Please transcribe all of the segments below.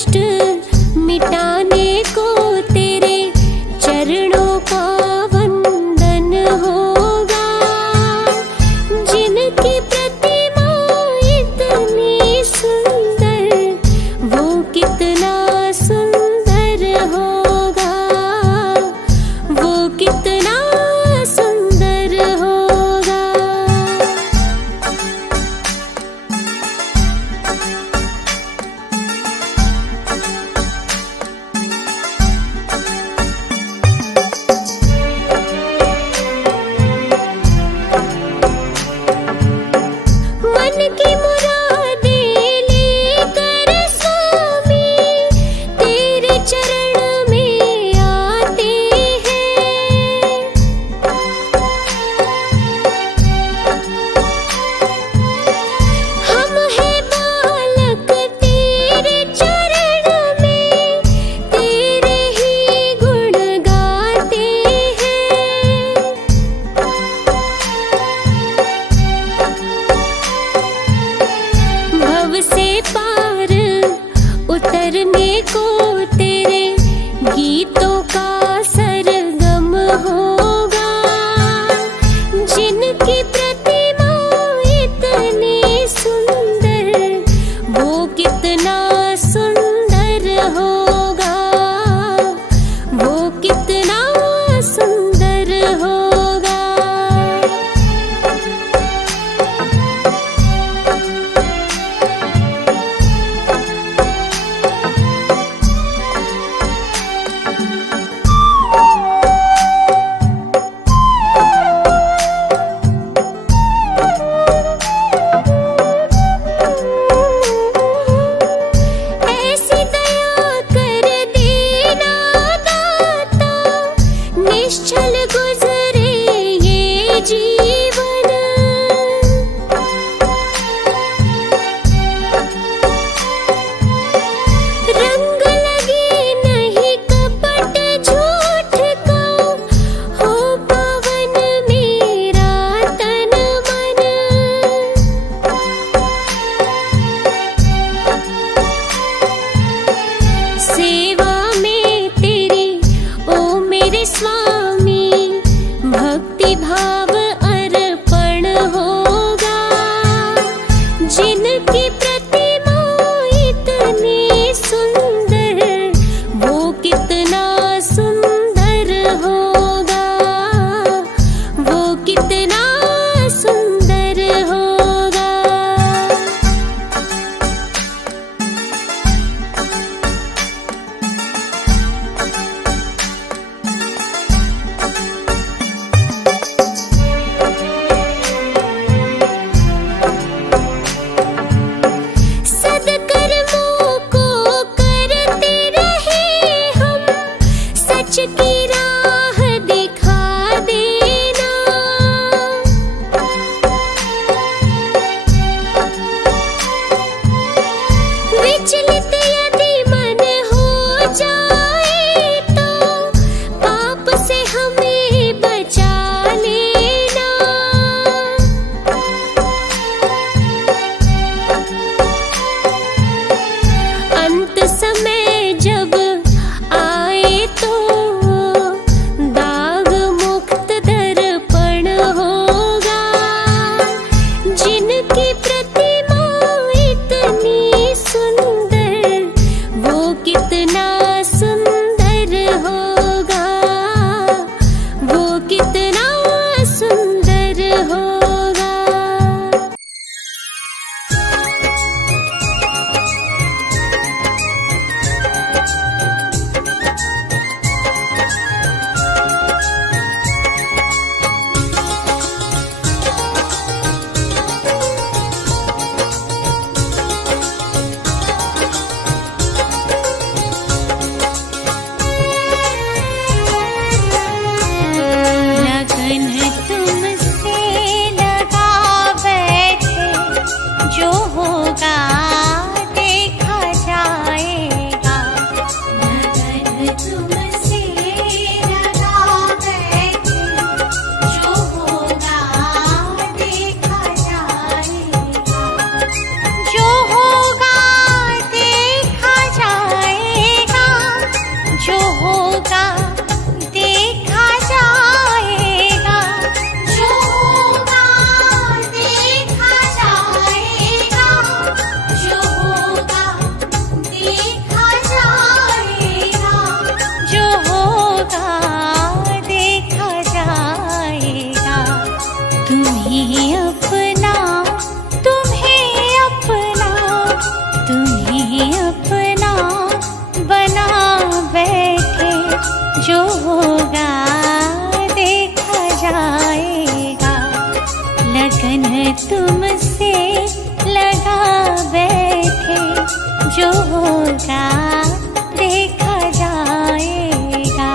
कष्ट मिटाने को तेरे चरणों का वंदन होगा। जिनकी प्रतिमा इतनी सुंदर, वो कितना सुंदर होगा, वो कितना सुंदर होगा। मन की मुरादें लेकर स्वामी तेरे चरण में आते हैं। हम हैं बालक तेरे चरण में, तेरे ही गुण गाते हैं। भव से पार उतरने को तेरे गीतों का सरगम होगा। जिनकी प्रतिमा इतनी सुंदर, वो कितना सुंदर होगा, वो कितना सुंदर होगा। होगा देखा जाएगा।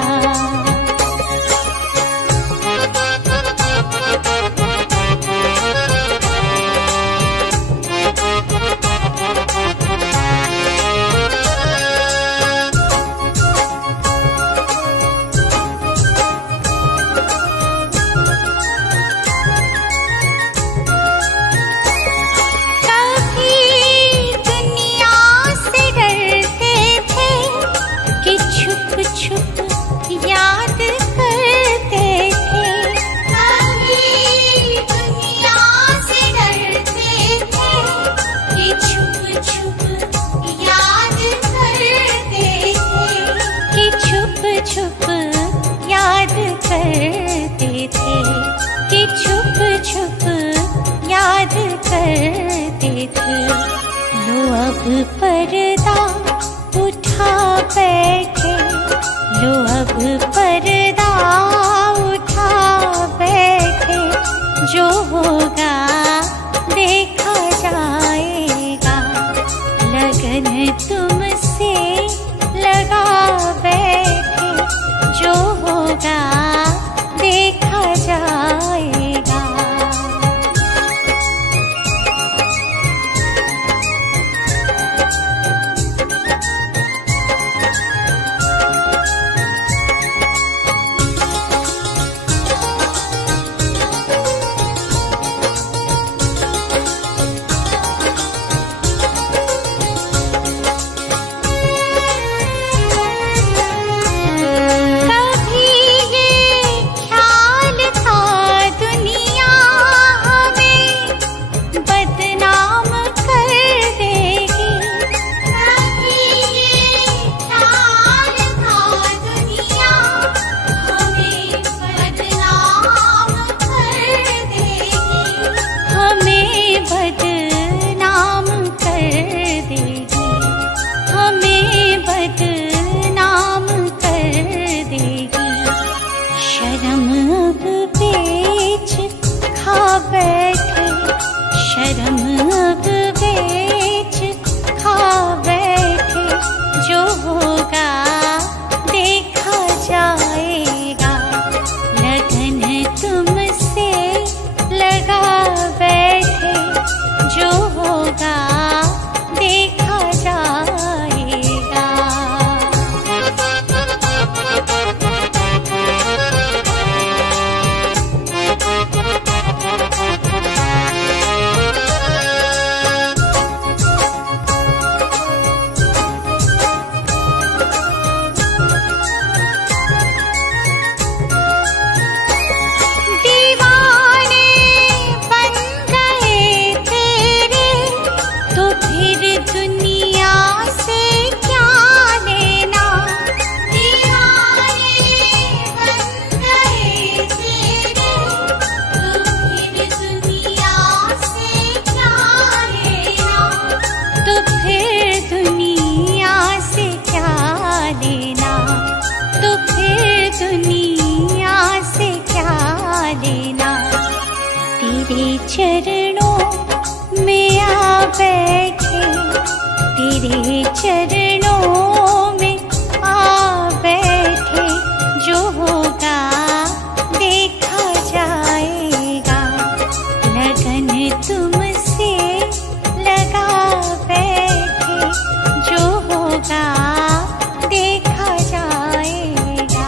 लो अब पर्दा उठा बैठे, लो अब पर्दा उठा बैठे, जो होगा देखा जाएगा। लगन तुमसे लगा बैठे, जो होगा देखा जाएगा। शर्म अब बेच खा बैठे, जो होगा देखा जाएगा। लगन तुमसे लगा बैठे, जो होगा देखा जाएगा। तेरे चरणों में आ बैठे, तेरे चरणों में आ बैठे, जो होगा देखा जाएगा। लगन तुमसे लगा बैठे, जो होगा देखा जाएगा।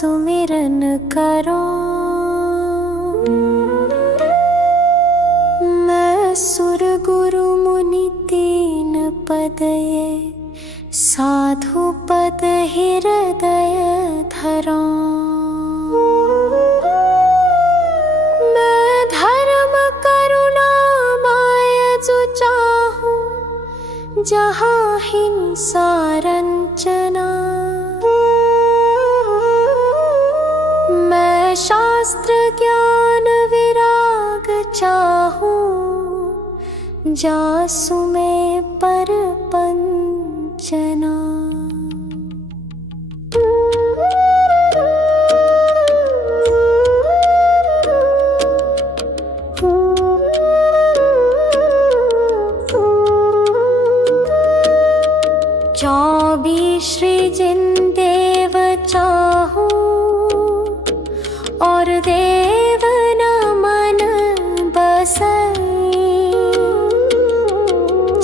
सुमिरन करो। मैं सुर गुरु मुनि तीन पद ये साधु पद हृदय धरो। मैं धर्म करुणा माय जो चाहूं, जहाँ हिंसा रंचना। मैं शास्त्र ज्ञान विराग चाहूं, जासु में पर पंचना। चौबीस सृजन देव चाहूं, और देव न मन बसई।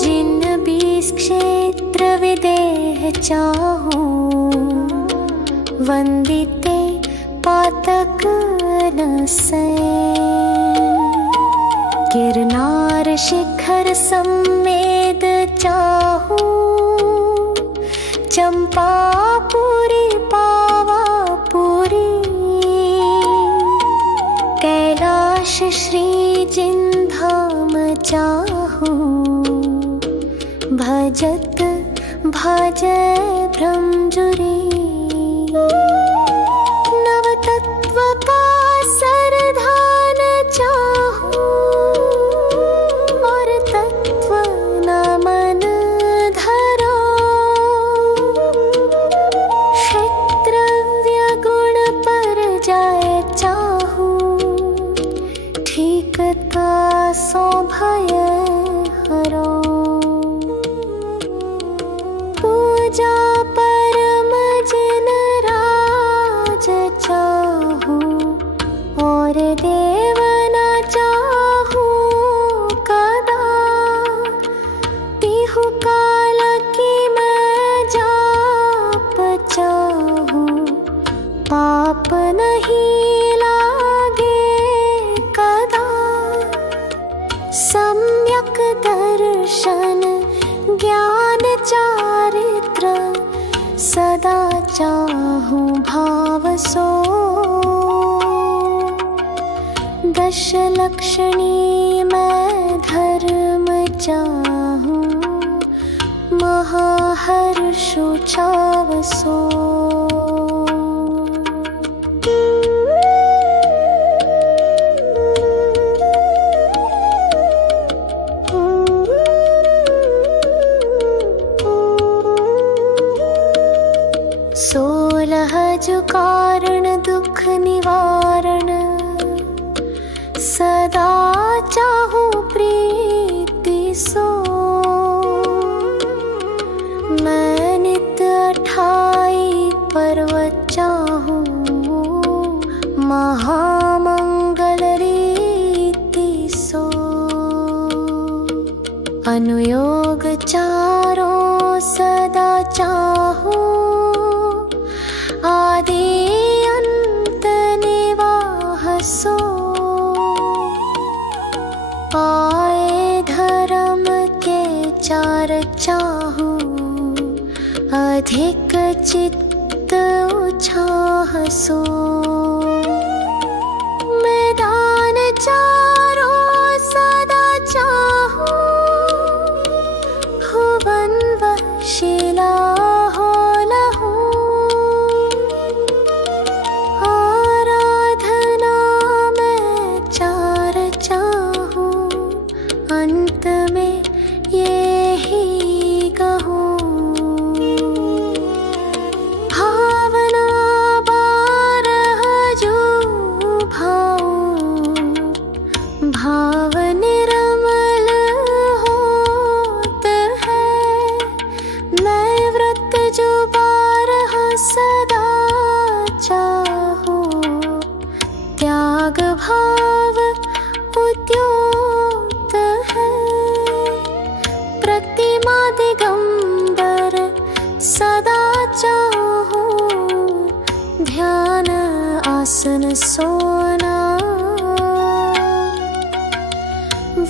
जिन 20 क्षेत्र विदेह चाहूं, वंदिते पातक नसै। गिरनार शिखर सम्मेद चाहूं, चंपापुरी पावापुरी। कैलाश श्री जिन धाम चाहूं, भजत भजय भ्रमजुरी। नव तत्व का सरधान चाहूं, और तत्व न मन धरो। क्षत्रव्य गुण पर जाए चाहूं, ठीकता सो भय हरो। पूजा परम जिन राज चाहूं, और देव न चाहूं कदा। तिहु काल की मैं जाप चाहूं, पाप नहीं लागे कदा। सम्यक दर्शन ज्ञान चारित्र, सदा चाहूं भाव सो। दश लक्षणी मैं धर्म चाहूं, महाहर्षो छाव सो। सोलह जो कारण दुख निवारण, सदा चाहूं प्रीति सो। मैं नित 28 पर्वत चाहूं, महामंगल रीति सो। अनुयोग चारों सदा चाहूं, आदि अंत निवाह सो। पाए धर्म के चार चाहूं, अधिक चित्त उछाह सो। मैदान चारों सदा चाहूं, भुवन वशिला हो लहू। आराधना में चार चाहूं, अंत में ये ही कहूं। भावना 12 जो भाऊं, भाव निर्मल होत है। मैं व्रत जो 12 सदा चाहूं, त्याग भाव उद्योत है। प्रतिमा दिगंबर सदा चाहूं, ध्यान आसन सोना।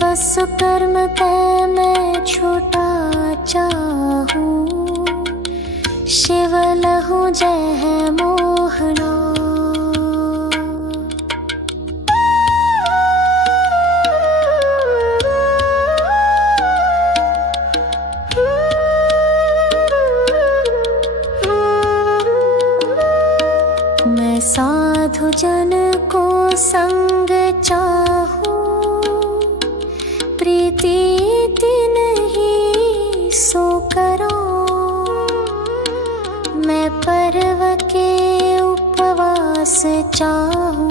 बस कर्म पे मैं छूटा चाहूं, शिव लहु जय मोहना। मैं साधु जन को संग चाहूं, प्रीति नहीं सो करो। मैं पर्व के उपवास चाहूं,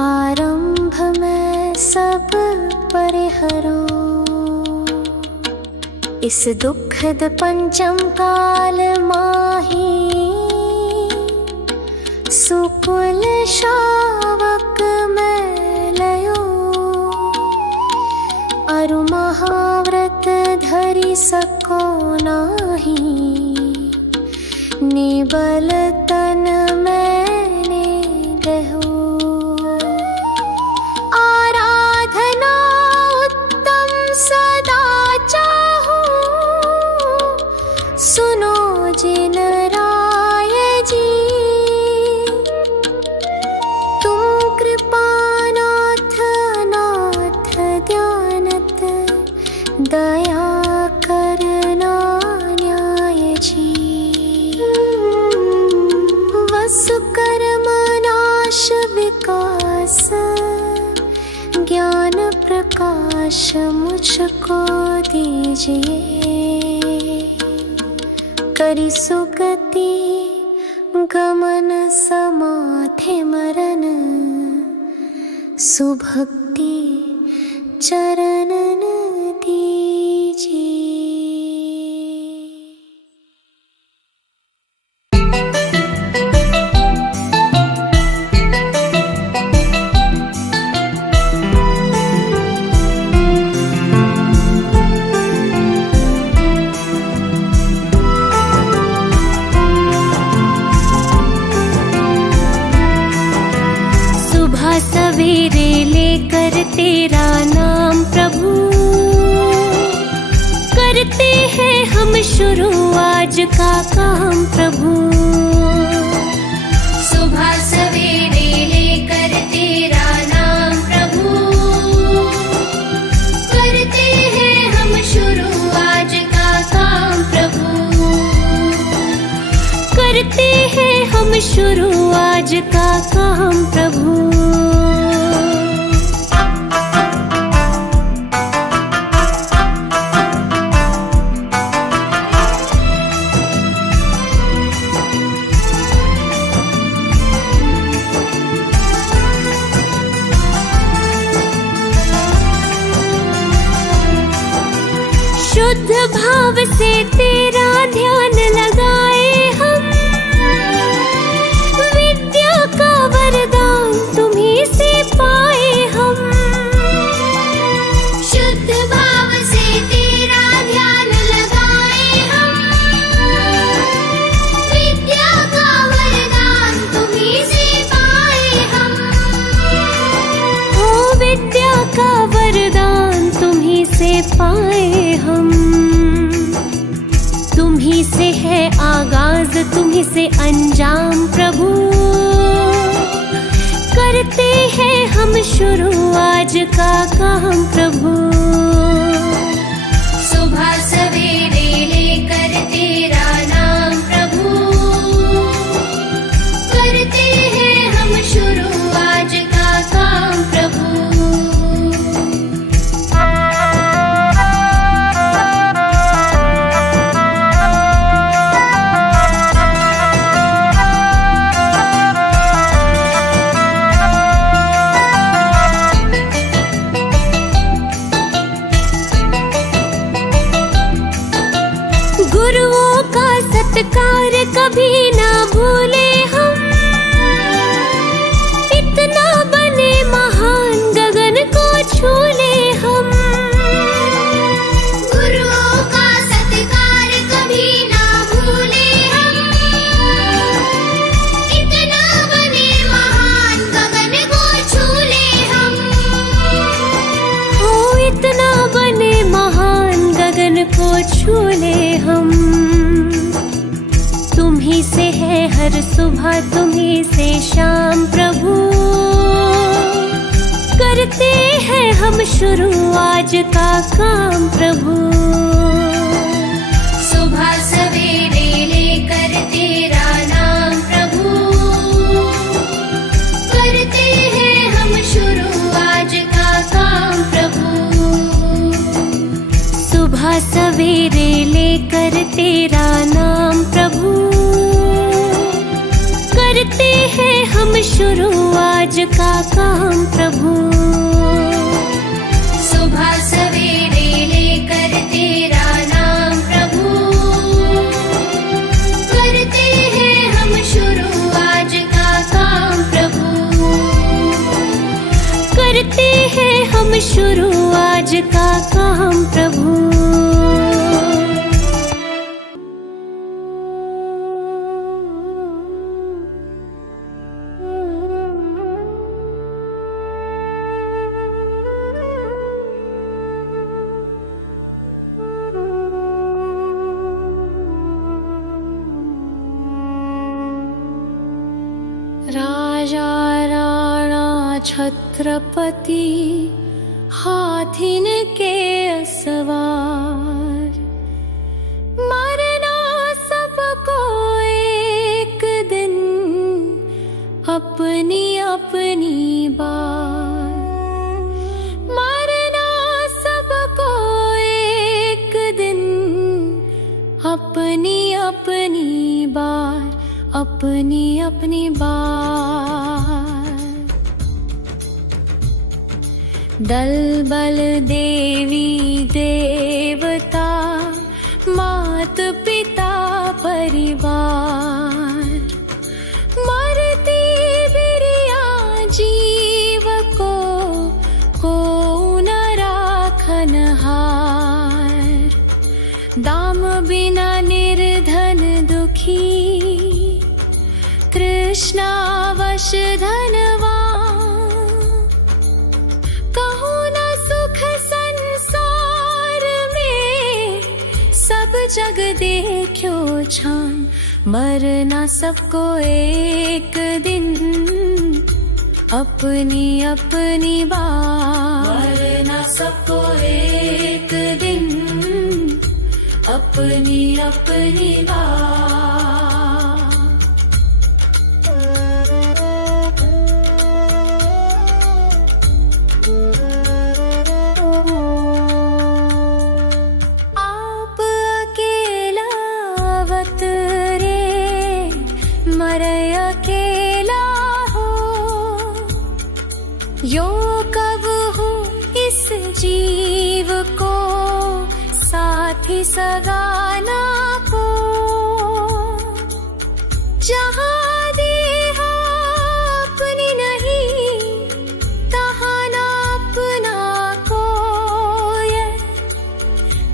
आरंभ में सब परिहरो। इस दुखद पंचम काल माही, सुकुल शावक मैं लयो। अरु महाव्रत धरि सको नाही, निबल तन मैंने दहो। आराधना उत्तम सदा चाहूं, सुनो जिन राय जी। तुम कृपानाथ नाथ ज्ञानत, दया करना न्याय जी। वसु कर्म नाश विकास, ज्ञान प्रकाश मुझको दीजिए। करी सुगति गमन समाधि मरण, सुभक्ति चरणन दीजिए। सवेरे लेकर तेरा नाम प्रभु, करते हैं हम शुरू आज का काम प्रभु। सुबह सवेरे लेकर तेरा नाम प्रभु, करते हैं हम शुरू आज का काम प्रभु। करते हैं हम शुरू आज का काम प्रभु। शुद्ध भाव से तेरा ध्यान लगाए हम, विद्या का वरदान तुम्हीं से पाए हम। शुद्ध भाव से तेरा ध्यान लगाए हम, विद्या का वरदान तुम्हीं से पाए हम। ओ विद्या का वरदान तुम्हीं से पाए हम। तुम्हीं से है आगाज, तुम्हीं से अंजाम प्रभु। करते हैं हम शुरू आज का काम प्रभु। सुबह सवेरे लेकर तेरा नाम प्रभु, करते हैं हम शुरू आज का काम प्रभु। सुबह तुम्हीं से शाम प्रभु, करते हैं हम शुरू आज का काम प्रभु। सुबह सवेरे लेकर तेरा नाम प्रभु, करते हैं हम शुरू आज का काम प्रभु। सुबह सवेरे लेकर तेरा नाम प्रभु, करते हैं हम शुरू आज का काम प्रभु। सुबह सवेरे लेकर तेरा नाम प्रभु, करते हैं हम शुरू आज का काम प्रभु। करते हैं हम शुरू आज का काम प्रभु। राजा राणा छत्रपति हाथिन के सवार, मरना सबको एक दिन अपनी अपनी बार। मरना सबको एक दिन अपनी अपनी बार, अपनी अपनी बार। दल बल देवी देवता मात पिता परिवार, मरती बिरिया जीव को न राखन हार। दाम बिना निर्धन दुखी, कृष्णावश धनवान। कहूँ न सुख संसार में, सब जग देखो छान। मरना सबको एक दिन अपनी अपनी बार। मरना सबको एक दिन अपनी अपनी बार। यो कब हो इस जीव को साथी सगाना को, जहाँ देहा अपनी नहीं तहाँ ना अपना कोई।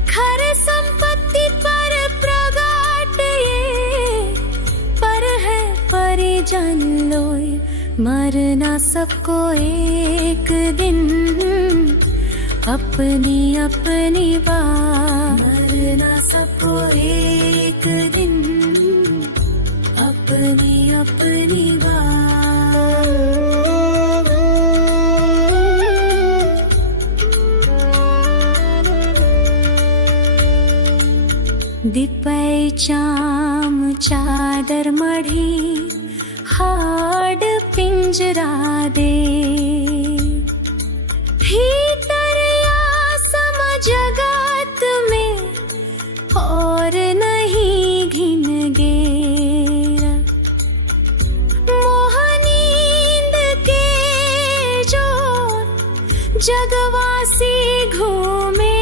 घर संपत्ति पर प्रगाट ये, पर है परिजन लोय। मरना सबको एक दिन अपनी अपनी बार। मरना सबको एक दिन अपनी अपनी बार। दिपै चाम चादर मढ़ी, हाड पिंजरा दे। भीतर आसम जगत में और नहीं घिन गेरा। मोह नींद के जो जगवासी घूमे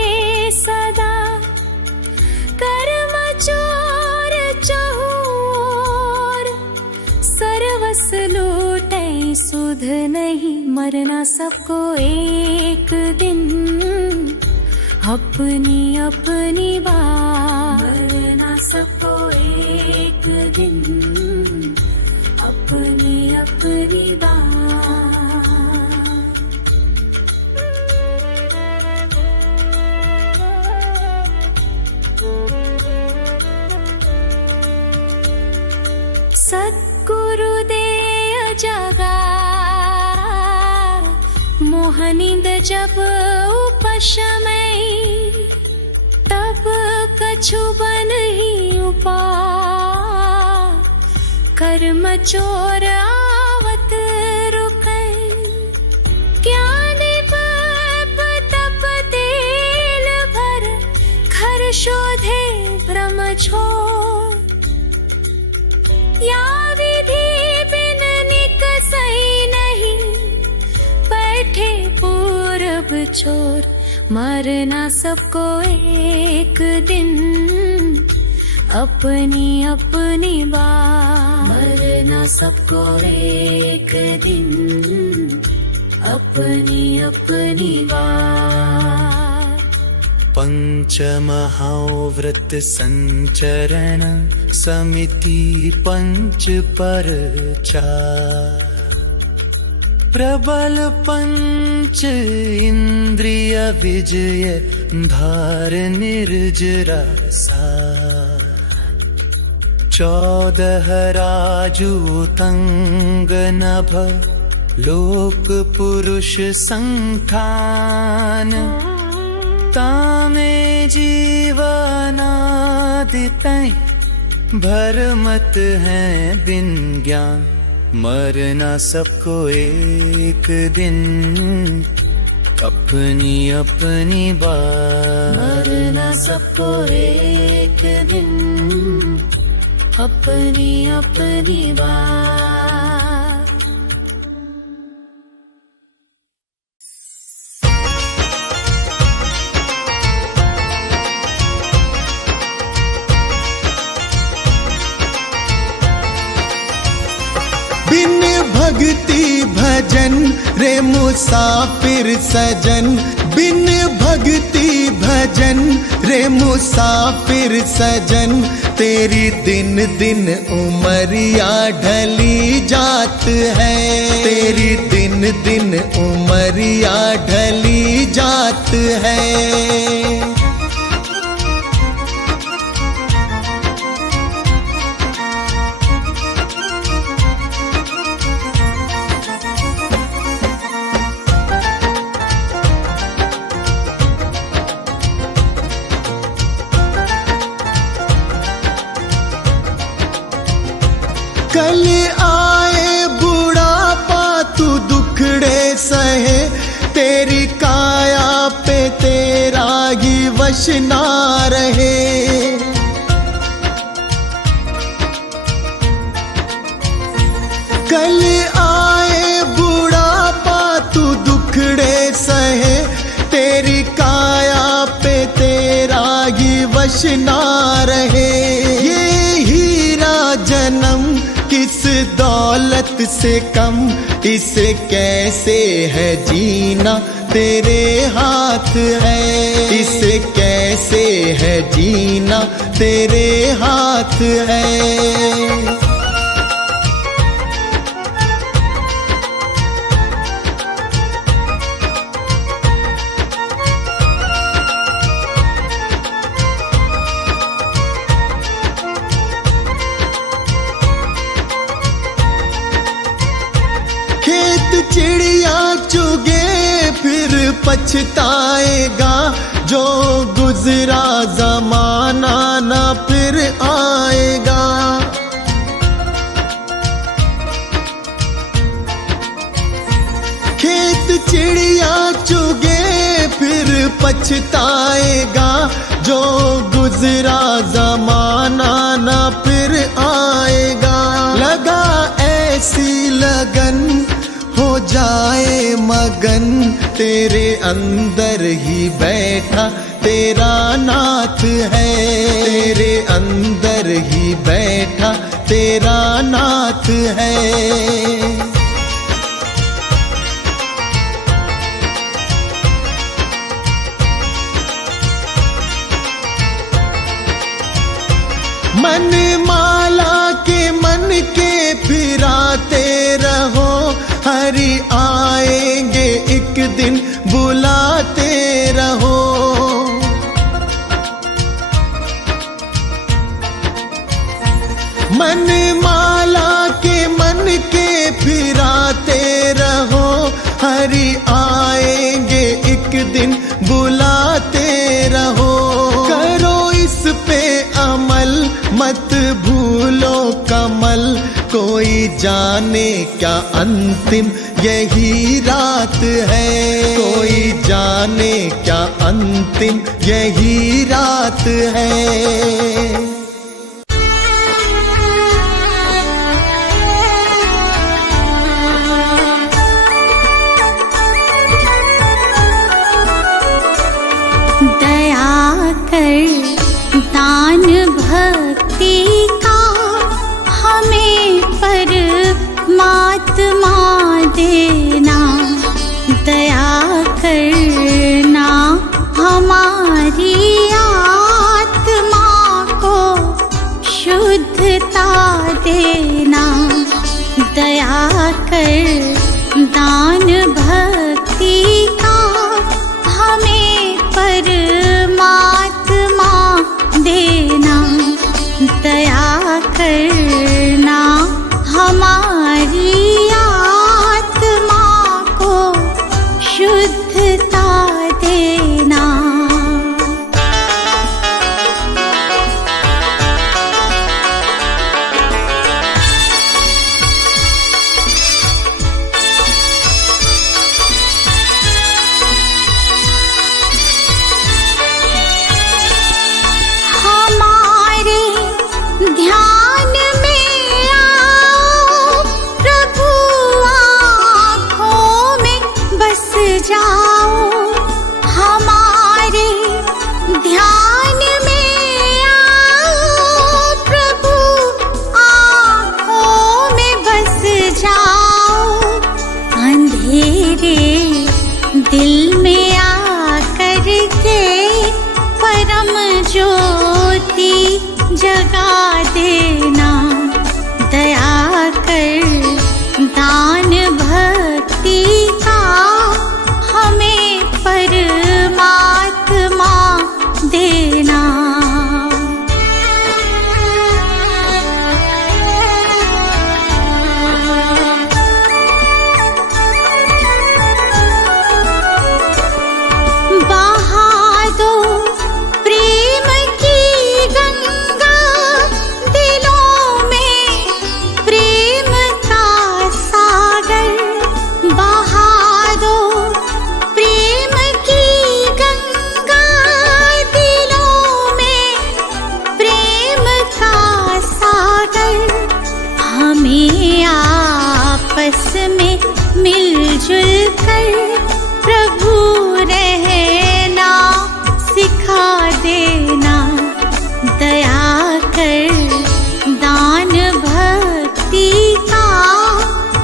सदा, कर्म चोर चहूर सर्वस लूटे सुध नहीं। मरना सबको एक दिन अपनी अपनी बार। मरना सबको एक दिन अपनी अपनी बार। सद्गुरु मोहनिंद जब उपशमई तब कछु बन ही उपा कर्म चोर आवत रुकै ज्ञानी बाप तप तेल भर घर शोधे भ्रम छोड़ या विधि बिन निकसई नहीं बैठे पूरब छोर मरना सबको एक दिन अपनी अपनी बात मरना सबको एक दिन अपनी अपनी बात पंच महाव्रत संचरण समिति पंच पर चार प्रबल पंच इंद्रिय विजय धार निर्जरा सा 14 राजूतंग नभ लोक पुरुष संठान तामे जीवनादितै भरमत है बिन ज्ञान मरना सबको एक दिन अपनी अपनी बात मरना सबको एक दिन अपनी अपनी बात बिन भक्ति भजन रे मुसाफिर सजन बिन भक्ति भजन रे मुसाफिर सजन तेरी दिन दिन उमरिया ढली जात है तेरी दिन दिन उमरिया ढली जात है कल आए बुढ़ापा तू दुखड़े सहे तेरी काया पे तेरा ही वश ना रहे कल आए बुढ़ापा तू दुखड़े सहे तेरी काया पे तेरा ही वश ना रहे ये हीरा जन्म किस दौलत से कम इसे कैसे है जीना तेरे हाथ है इसे कैसे है जीना तेरे हाथ है चिड़िया चुगे फिर पछताएगा जो गुजरा जमाना ना फिर आएगा खेत चिड़िया चुगे फिर पछताएगा जो गुजरा जमाना ना फिर आएगा लगा ऐसी लगन हो जाए मगन तेरे अंदर ही बैठा तेरा नाथ है तेरे अंदर ही बैठा तेरा नाथ है मन माला के मन के फिराते रहो हरि आएंगे एक दिन बुलाते रहो मन माला के मन के फिराते रहो हरि आए भूलो कमल, कोई जाने क्या अंतिम यही रात है। कोई जाने क्या अंतिम यही रात है। दान भक्ति का हमें परमात्मा देना, दया करना हमारी आत्मा को शुद्धता देना। दया कर दान भक्ति का हमें परमात्मा देना, दया करना हमारी आत्मा को शुद्धता देना। ध्यान में आओ प्रभु, आँखों में बस जाओ। हमारे ध्यान में आओ प्रभु, आँखों में बस जाओ। अंधेरे दिल में आकर के परम ज्योति जगा देना। दया कर दान भक्ति का हमें परमात्मा देना। बहा दो प्रेम की गंगा, दिलों में प्रेम का सागर। बहा दो प्रेम की गंगा, दिलों में प्रेम का सागर। हमें आपस में मिलजुल कर प्रभु रहना सिखा देना। दया कर दान भक्ति का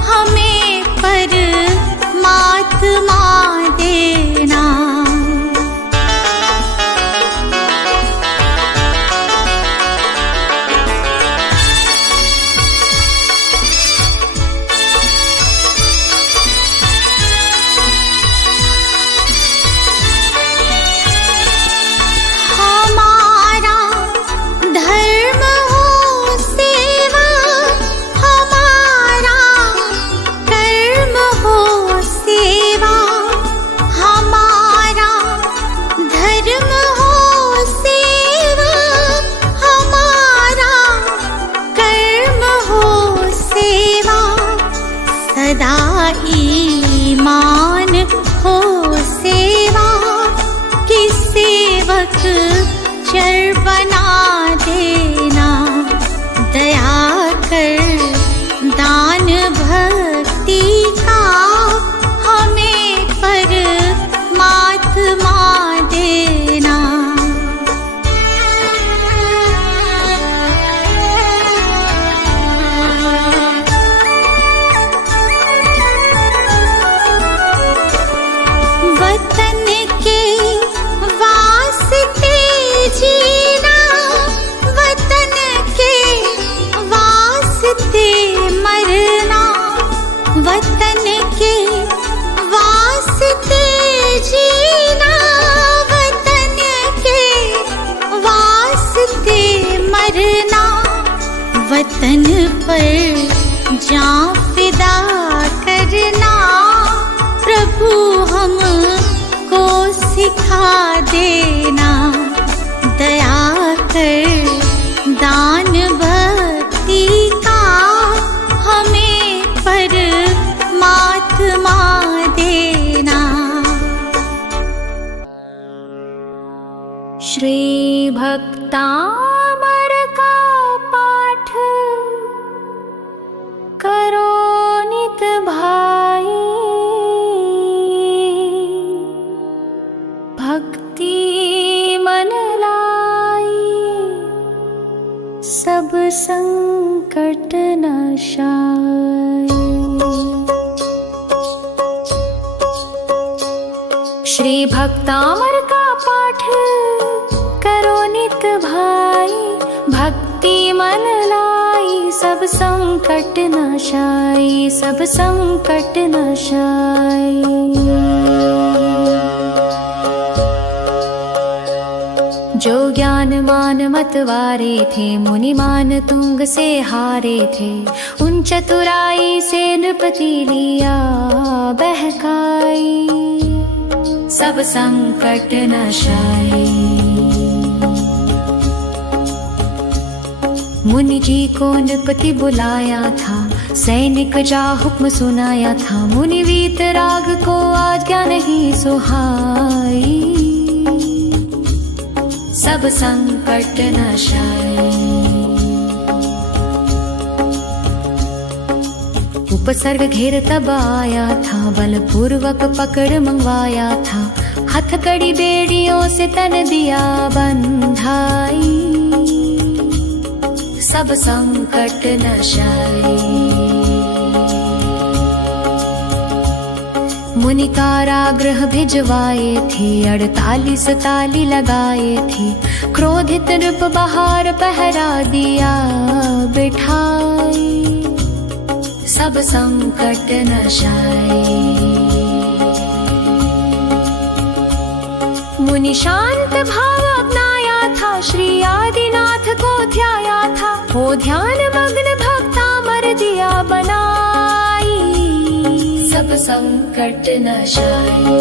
हमें परमात्मा देना। हमारा धर्म हो सेवा, हमारा कर्म हो सेवा। हमारा धर्म हो सेवा, हमारा कर्म हो सेवा। सदा ईमान हो सेवा, कि सेवक चर बना देना। दया कर दान भक्ति का हमें परमात्मा देना। वतन के वास्ते जीना, वतन के वास्ते मरना। वतन के वास्ते जीना, वतन के वास्ते मरना। वतन पर जान फिदा करना प्रभु हमको सिखा देना। दया कर दान भक्तामर का पाठ करो नित भाई, भक्ति मन लाई सब संकट नाशाय। श्री भक्तामर का पाठ करो नित भाई, भक्ति मन लाई सब संकट नाशाय, सब संकट नाशाय। जो ज्ञान मान मतवारे थे, मुनि मान तुंग से हारे थे, उन चतुराई से नृपति लिया बहकाई, सब संकट नाशाय। मुनि जी को नृपति बुलाया था, सैनिक जा हुक्म सुनाया था, मुनि वीतराग को आज्ञा नहीं सुहाई, सब संकट नाशाय। उपसर्ग घेर तब आया था, बलपूर्वक पकड़ मंगवाया था, हथकड़ी बेड़ियों से तन दिया बंधाई, सब संकट नाशाय। मुनि कारागृह भिजवाए थे, 48 ताली लगाए थे, क्रोधित नृप बाहर पहरा दिया बिठाई, सब संकट नाशाय। मुनि शांत भाव अपनाया था, श्री आदिनाथ को ध्याया था, हो ध्यान मग्न भक्तामर दिया बनाई, सब संकट नाशाय।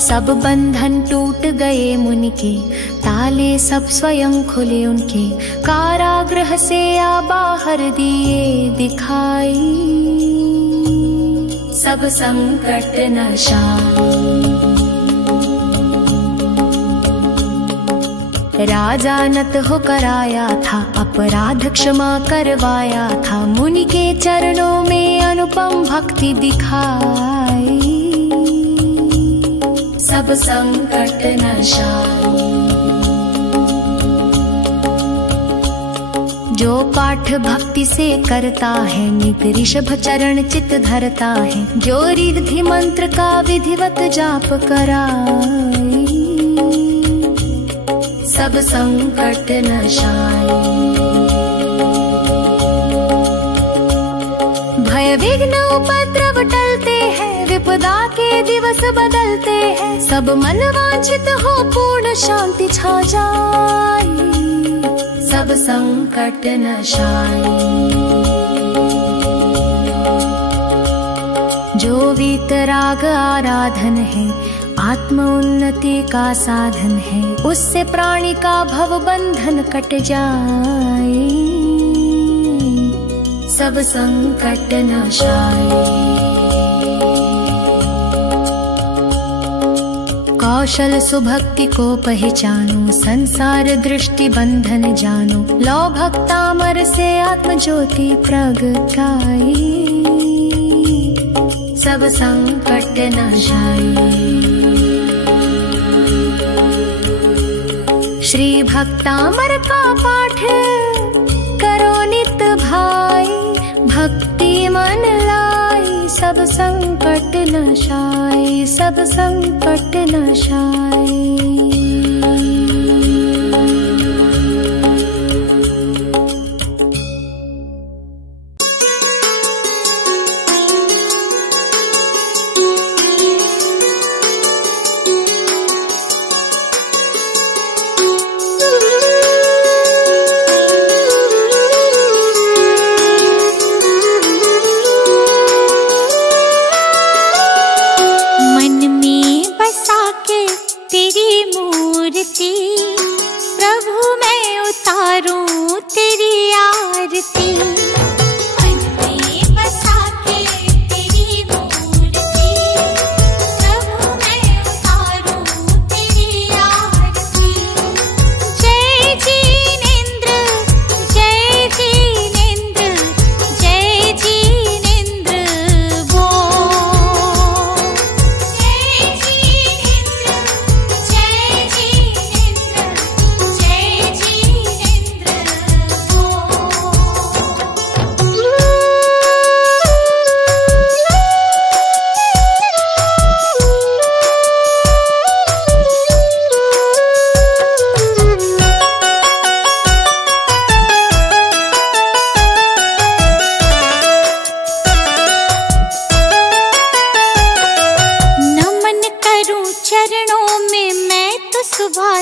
सब बंधन टूट गए मुनि के, ताले सब स्वयं खुले उनके, कारागृह से आ बाहर दिए दिखाई, सब संकट नाशाय। राजा नत होकर आया था, अपराध क्षमा करवाया था, मुनि के चरणों में अनुपम भक्ति दिखाई, सब संकट नाशाय। जो पाठ भक्ति से करता है, नित ऋषभ चरण चित धरता है, जो रिद्धि मंत्र का विधिवत जाप कराए, सब संकट नाशाय। भय विघ्न उपद्रव टलते हैं, विपदा के दिवस बदलते हैं, सब मन वांछित हो पूर्ण शांति छा जाए, सब संकट नाशाय। जो वीतराग आराधन है, आत्म उन्नति का साधन है, उससे प्राणी का भव बंधन कट जाए, सब संकट नाशाय। कौशल सुभक्ति को पहचानो, संसार दृष्टि बंधन जानो, लो भक्तामर से आत्म ज्योति प्रगटाई, सब संकट नाशाय। श्री भक्तामर का पाठ करो नित भाई, भक्ति मन लाई सब संकट नाशाय, सब संकट नाशाय।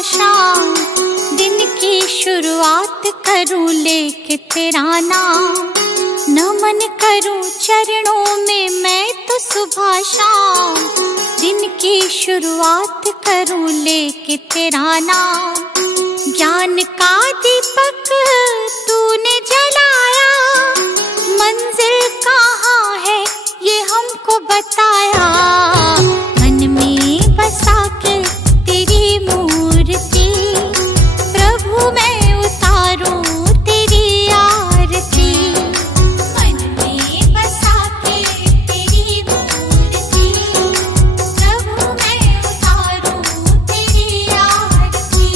शाम, दिन की शुरुआत करूं लेके तेरा नाम। नमन करूं चरणों में मैं तो सुबह शाम, दिन की शुरुआत करूं लेके तेरा नाम। ज्ञान का दीपक तूने जलाया, मंजिल कहाँ है ये हमको बताया। मन में बसा के तेरी मूर्ति, प्रभु मैं उतारूं तेरी आरती। मन में बसा के तेरी मूर्ति, प्रभु मैं उतारूं तेरी आरती।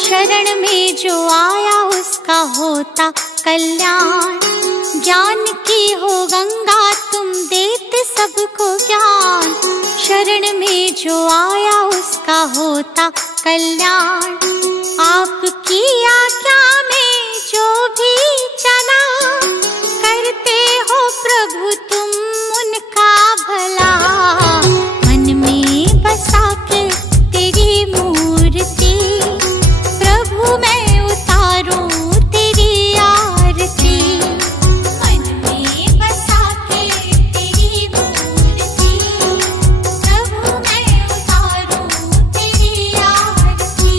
शरण में जो आया उसका होता कल्याण। ज्ञान की हो गंगा तुम देते सबको ज्ञान, शरण में जो आया उसका होता कल्याण। आपकी आज्ञा में जो भी चला, करते हो प्रभु तुम उनका भला। मन में बसा के तेरी मूर्ति, प्रभु मैं उतारूं तेरी आरती। मन में बसा के तेरी मूर्ति, प्रभु मैं उतारूं तेरी आरती।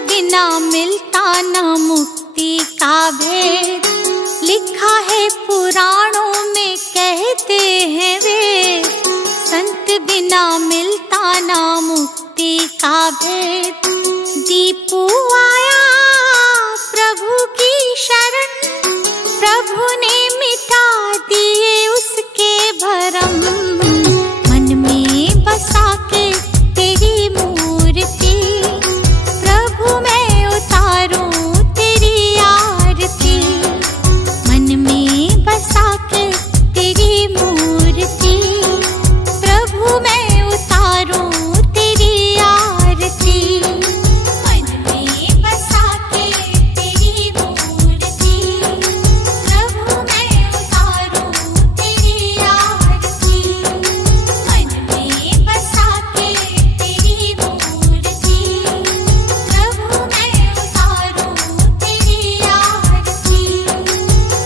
बिना मिलता न मुक्ति का भेद, लिखा है पुराणों में कहते हैं वेद। संत बिना मिलता न मुक्ति का भेद। दीपू आया प्रभु की शरण, प्रभु ने मिटा दिए उसके भरम। मन में बसा के तेरी मूर्ति, प्रभु मैं उतारूं तेरी आरती। मन में बसा के तेरी मूर्ति, प्रभु मैं उतारूं तेरी आरती। मन में बसा के तेरी मूर्ति, प्रभु मैं उतारूं तेरी आरती। मन में बसा के तेरी मूर्ति, प्रभु मैं उतारूं तेरी आरती।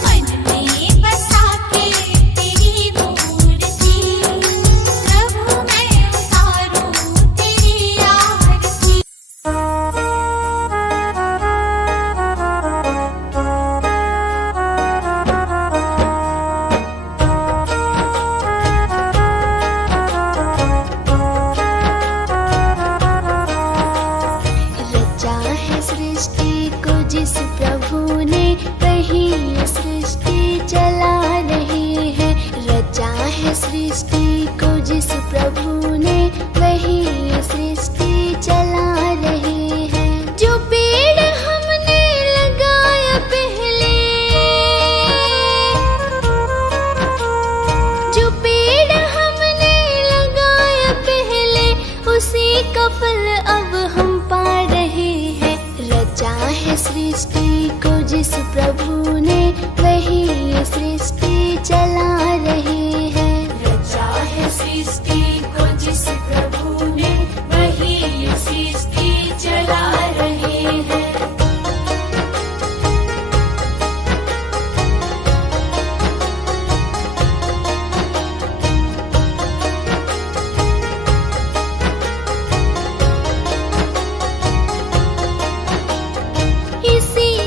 मन में बसा के तेरी मूर्ति, प्रभु मैं उतारूं तेरी आरती। रचा है सृष्टि को जिस प्रभु ने, वही सृष्टि चला रहे हैं। रचा है सृष्टि को जिस प्रभु ने, वही सृष्टि चला रहे हैं। जो पेड़ हमने लगाया पहले, जो पेड़ हमने लगाया पहले, उसी का फल अब हम पा रहे हैं। रचा है सृष्टि को जिस प्रभु ने, वही सृष्टि चला रहे हैं। रचा है सृष्टि को जिस प्रभु ने, वही सृष्टि चला रहे हैं। इसी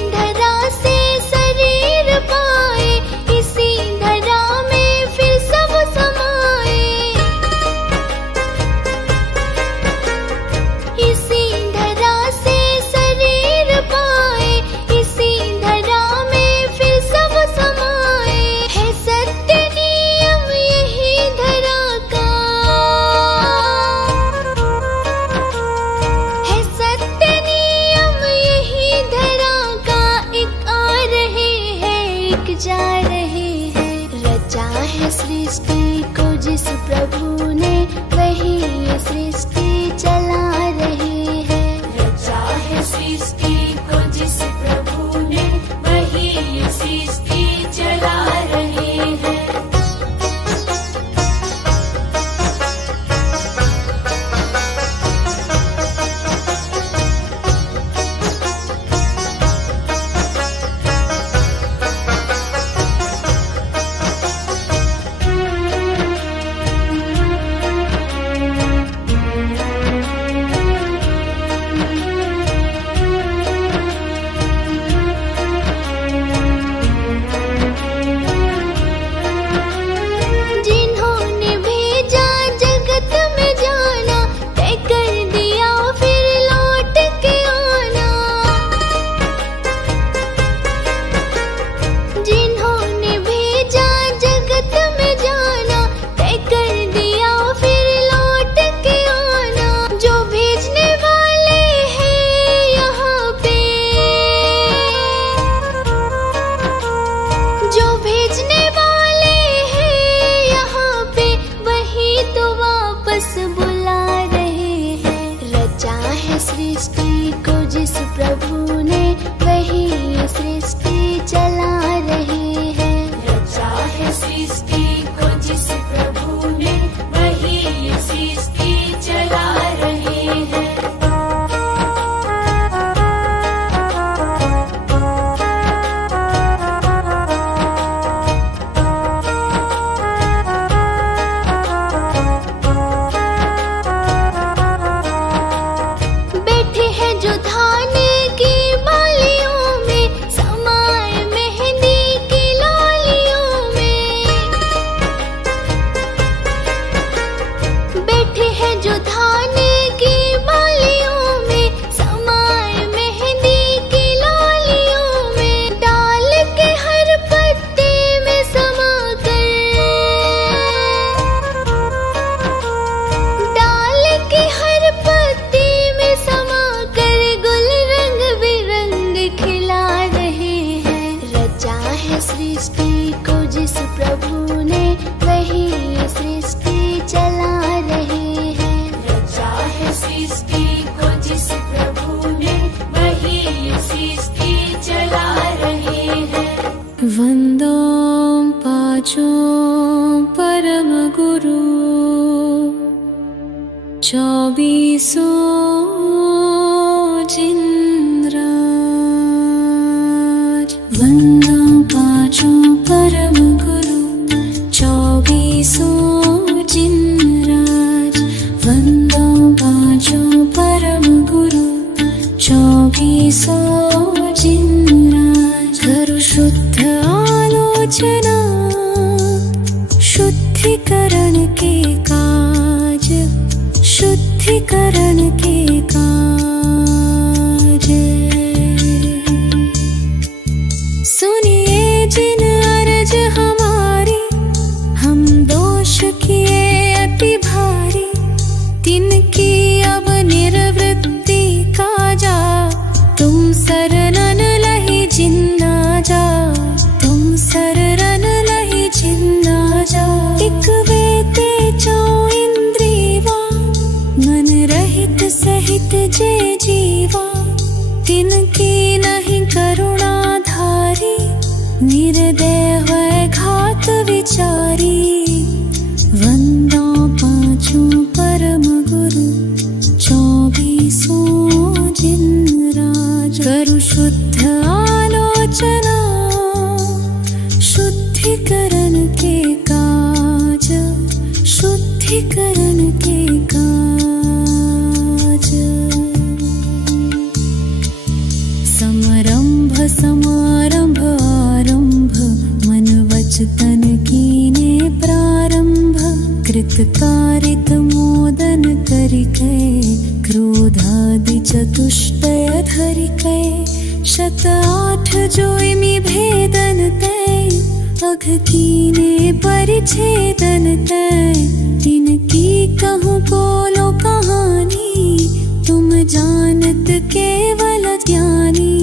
है सृष्टि को जिस प्रभु ने, वही ये सृष्टि चला रहे हैं। रचा है सृष्टि को जिस प्रभु ने, वही ये सृष्टि चला रहे हैं। वंदों पांचों परम गुरु, 24 जिनराज। वंदों पांचों परम गुरु, 24 जिनराज। वंदों पांचों परम गुरु, 24 जिनराज। करो शुद्ध आलोचना, शुद्धिकरण के काज, शुद्धिकरण के काज। सुनिए जिन अर्ज हमारी, हम दोष किए अति भारी, तिनकी अब निर्वृत्ति काजा। तुम सरनन लहि जिन्ना जा, तुम सररन लहि जिन्ना जा। एक वेते चौ इंद्रियवा, मन रहित सहित जे जीवा। तिनकी नहीं करुणा धारी, निर्दय है घात विचारी। वंदों पांचों परम गुरु, 24 जिनराज। करु शुद्ध आलोचना, शुद्धिकरण के काज, शुद्धिकरण के काज। समरंभ समारंभ आरंभ, मन वच तन कीने प्रारंभ। कृतकारित मोदन करिकै, क्रोधादि चतुष्टय धरिकै। 108 जोइमि भेदन तै, अघ कीने परिच्छेदन तै। तिनकी कहूँ बोलो कहानी, तुम जानत केवल ज्ञानी।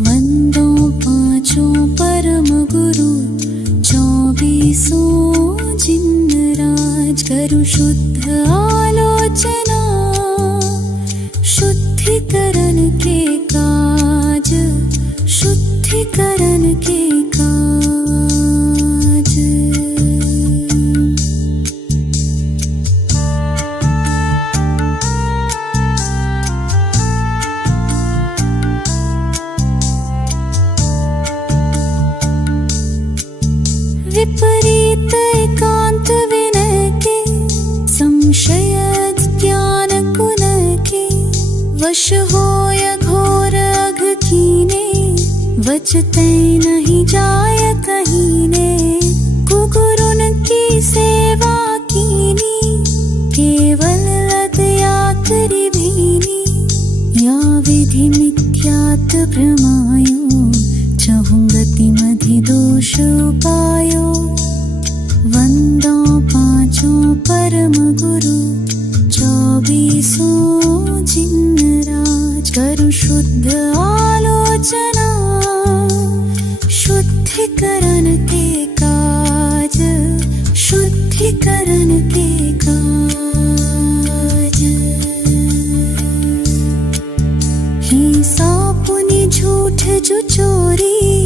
वंदों पांचों परम गुरु, 24 जिनराज। करु शुद्ध आलोचना, शुद्धिकरण के काज, शुद्धिकरण के काज। विपरीत एकांत विनय के, संशय ज्ञान कुन के। वश होय घोर अघ कीने, वचते नहीं जाय कहीने। कुगुरुन की सेवा कीनी, केवल लद या करी भीनी। या विधि मिथ्यात भ्रमायो, चहुंगति मधि दोष उपायो। वंदों पांचों परम गुरु, 24 जिनराज। करु शुद्ध आलोचना, शुद्धिकरण के काज, शुद्धिकरण के काज। झूठ जो चोरी,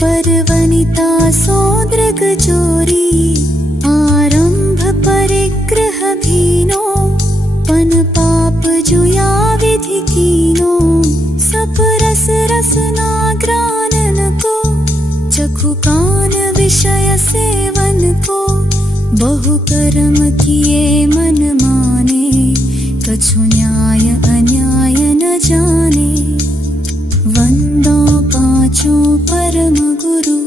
परवनिता सोदृग चोरी, आरंभ परिग्रह भीनो, पन पाप जुया विधि कीनो, सप रस रसना ग्रानन को, चखु कान विषय सेवन को, बहु कर्म किए मन माने, कछु न्याय अन्याय न जाने। वंदो पांचों परम गुरु,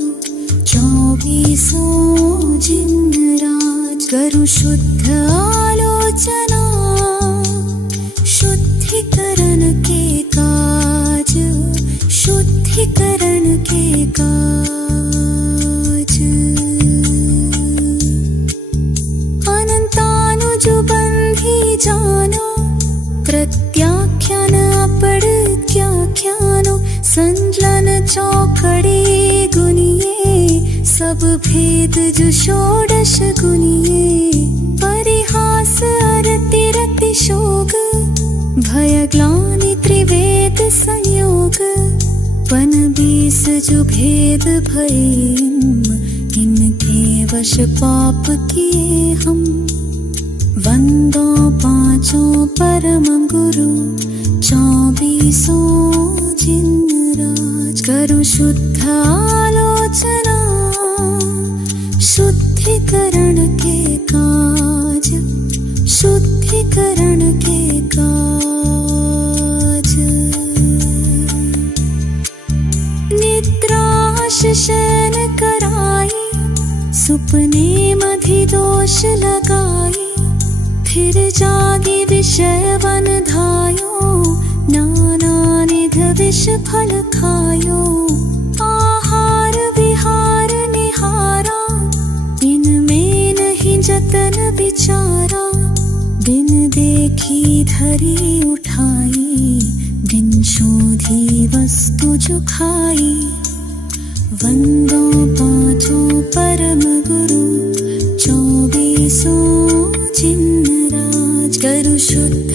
24 जिन राज, करु शुद्ध आलोचना, शुद्धिकरण के काज, शुद्धिकरण के काज। अनंतानुज बंधी जानो, प्रत्याख्यान अपड़त्याख्यानो, संजलन चौकड़े गुनिये, सब भेद जो षोडश गुनिये, परिहास अरति रति शोक, भय ग्लानि त्रिवेद संयोग, पन 20 जो भेद भये, इनके वश पाप किए हम। वंदो पांचों परम गुरु, 24 जिन राज, करु शुद्ध आलोचना, शुद्धिकरण के काज, शुद्धिकरण के काज। निद्राश शयन कराई, सुपने मधि दोष लगाई, फिर जागी विषय वन धायो, नाना निध विष फल खायो। आहार विहार निहारा, इनमें नहीं जतन विचारा, बिन देखी धरी उठाई, बिन शोधी वस्तु जो खाई। वंदो पांचों परम गुरु, 24 जिन राज, करु शुद्ध